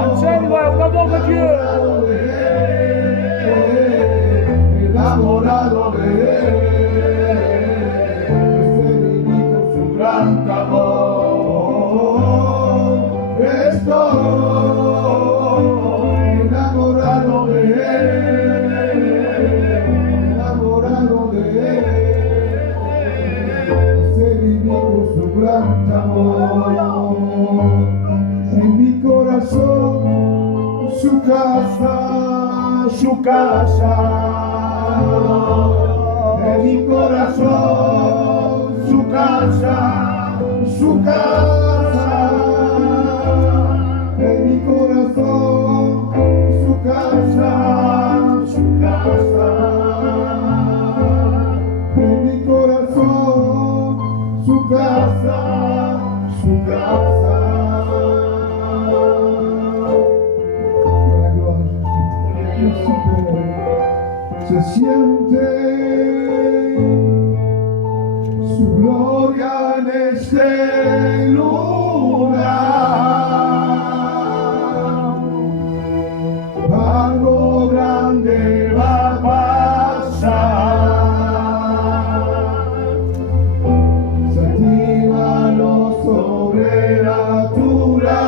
Ensemble, on adore Dieu. Enamorado de él, con su gran amor, estoy enamorado de él, enamorado de él, se viví con su gran amor, en mi corazón, su casa, su casa. En mi corazón, su casa, su casa. En mi corazón, su casa, su casa. En mi corazón, su casa, su casa. La gloria de Dios. Se siente su gloria en este lugar. Algo grande va a pasar. Se activa lo sobrenatural.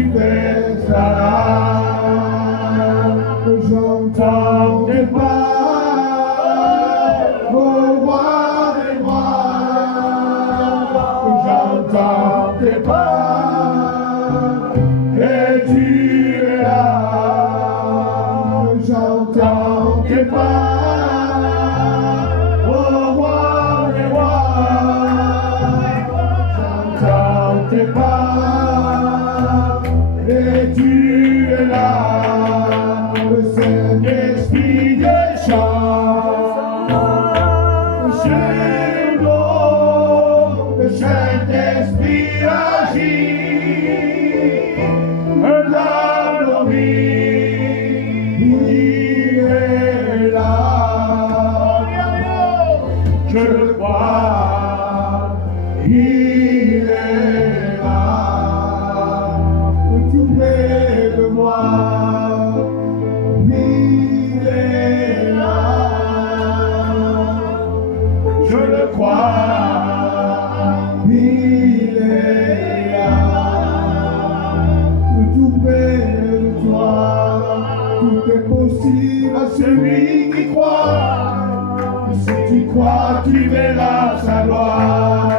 Y j'entends des pas au roi des rois, j'entends des pas et tu es là, j'entends des pas au roi des rois, j'entends des pas et tu es là. Le Saint-Esprit descend sur nous, le Saint-Esprit agit dans nos vies, il est là. Je le crois, il est là, tout près de moi. Il est là, tout près de toi, tout est possible à celui qui croit. Si tu crois, tu verras sa gloire.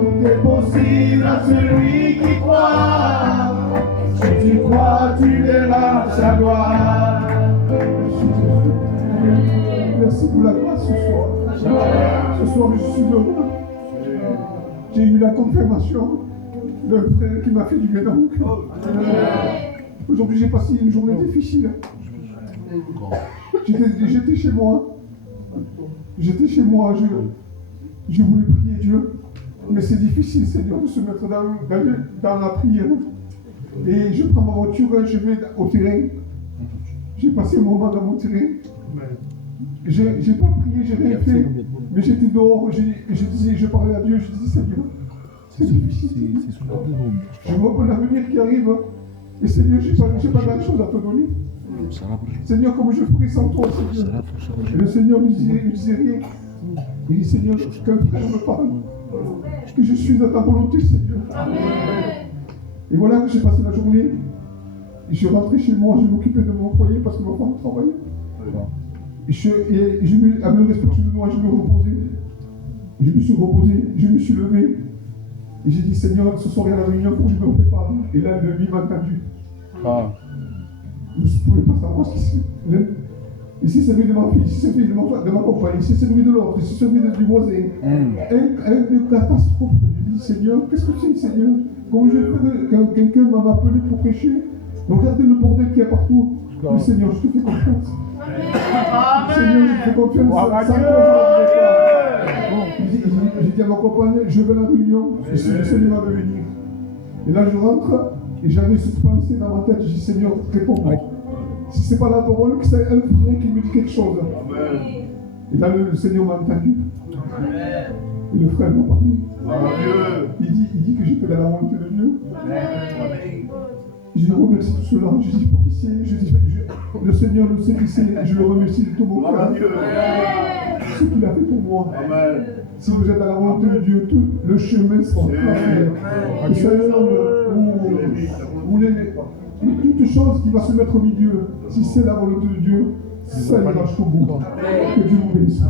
Tout est possible à celui qui croit. Si tu crois, tu verras sa gloire. Merci pour la grâce ce soir. Ce soir, je suis heureux. J'ai eu la confirmation d'un frère qui m'a fait du bien dans mon cœur. Aujourd'hui, j'ai passé une journée difficile. J'étais chez moi. Je voulais prier Dieu. Mais c'est difficile, Seigneur, de se mettre dans la prière. Et je prends ma voiture, je vais au terrain. J'ai passé un moment dans mon terrain. J'ai pas prié, j'ai rien fait, mais j'étais dehors, je parlais à Dieu, je disais Seigneur, c'est difficile. Je vois mon avenir qui arrive, et Seigneur, j'ai pas grand chose à te donner. Seigneur, comment je ferai sans toi, Seigneur? Et le Seigneur me disait rien. Il dit Seigneur, qu'un frère me parle, que je suis à ta volonté, Seigneur. Et voilà que j'ai passé la journée, et je suis rentré chez moi, je m'occupais de mon foyer parce que ma femme travaillait. Avec le respect de moi, je me reposais. Je me suis reposé, je me suis levé. Et j'ai dit, Seigneur, ce soir il y a la réunion, pour que je me prépare. Et là, le lit m'a entendu. Je ne pouvais pas savoir ce qui se fait. Et si c'est celui de ma fille, si c'est celui de ma compagne, si c'est celui de l'autre, si c'est celui du voisin, une catastrophe. J'ai dit, Seigneur, qu'est-ce que c'est, Seigneur? Comment je fais quand quelqu'un m'a appelé pour prêcher? Regardez le bordel qu'il y a partout. Mais Seigneur, je te fais confiance. Seigneur, je te fais confiance. Sans toi, je n'arriverai pas. J'ai dit à ma compagne, je vais à la réunion. Et le Seigneur va venir. Et là, je rentre et j'avais cette pensée dans ma tête. Je dis, Seigneur, réponds-moi. Si ce n'est pas la parole, que c'est un frère qui me dit quelque chose. Et là, le Seigneur m'a entendu. Et le frère m'a parlé. Il dit que j'étais dans la volonté de Dieu. Je lui remercie tout cela. Je dis pas qui c'est. Le Seigneur le sait qui c'est. Je le remercie de tout mon cœur. Ce qu'il a fait pour moi. Si vous êtes dans la volonté de Dieu, tout le chemin sera clair. Le Seigneur, toute chose qui va se mettre au milieu, si c'est la volonté de Dieu, ça ira jusqu'au bout. Que Dieu vous bénisse.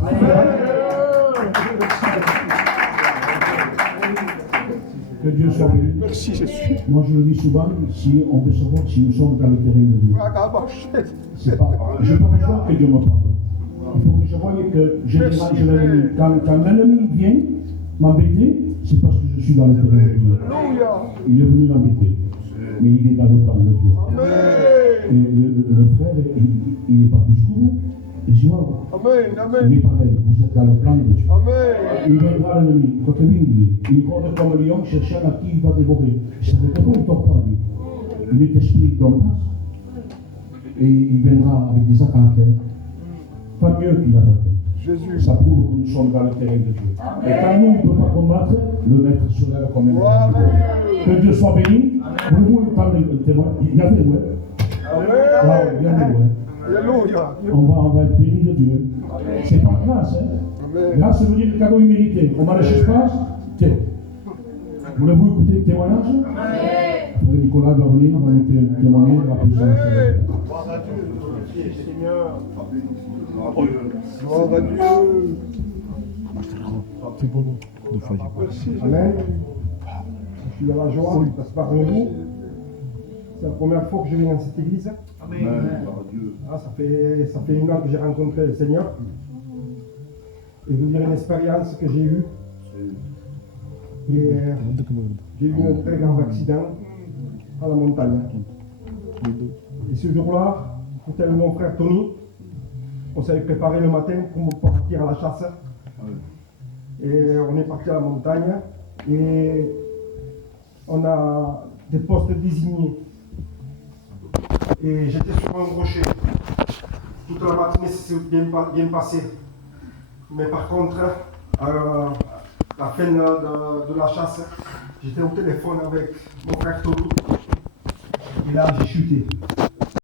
Que Dieu soit béni. Merci Jésus. Moi je le dis souvent, si on veut savoir si nous sommes dans le terrain de Dieu. C'est pas, je n'ai pas besoin que Dieu me parle. Il faut que je voie que je dérange l'ennemi. Quand l'ennemi vient m'embêter, c'est parce que je suis dans le terrain de Dieu. Il est venu m'embêter. Mais il est dans le plan de Dieu. Et le frère, il n'est pas plus que vous. Il est pareil, vous êtes dans le plan de Dieu. Il viendra l'ennemi, quand il rôde comme un lion, cherchant à qui il va dévorer. Je ne savais pas qu'il ne tombe pas lui. Il est esprit d'homme. Et il viendra avec des attaques. Pas mieux qu'il attaque. Ça prouve que nous sommes dans le terrain de Dieu. Et quand nous ne pouvons pas combattre, le maître se lève comme un homme. Que Dieu soit béni. Vous entendez le témoin. Il y a des ouais. Il y a des ouais. On va être béni de Dieu. C'est pas grâce, hein. Grâce, ça veut dire le cadeau immérité. On m'a laissé espace. Tiens. Voulez-vous écouter le témoignage? Frère Nicolas va venir, on va nous témoigner de la puissance de Dieu. Gloire à Dieu. Seigneur. Gloire à Dieu. C'est bon. Amen. Je suis dans la joie, il passe par vous. C'est la première fois que je viens dans cette église. Ah, ça fait 1 an que j'ai rencontré le Seigneur. Et vous dire une expérience que j'ai eue. J'ai eu un très grave accident à la montagne. Et ce jour-là, j'étais avec mon frère Tony. On s'avait préparé le matin pour partir à la chasse. Et on est parti à la montagne. Et on a des postes désignés. Et j'étais sur un rocher. Toute la matinée, c'est bien passé. Mais par contre, à la fin de la chasse, j'étais au téléphone avec mon frère Tony. Et là, j'ai chuté.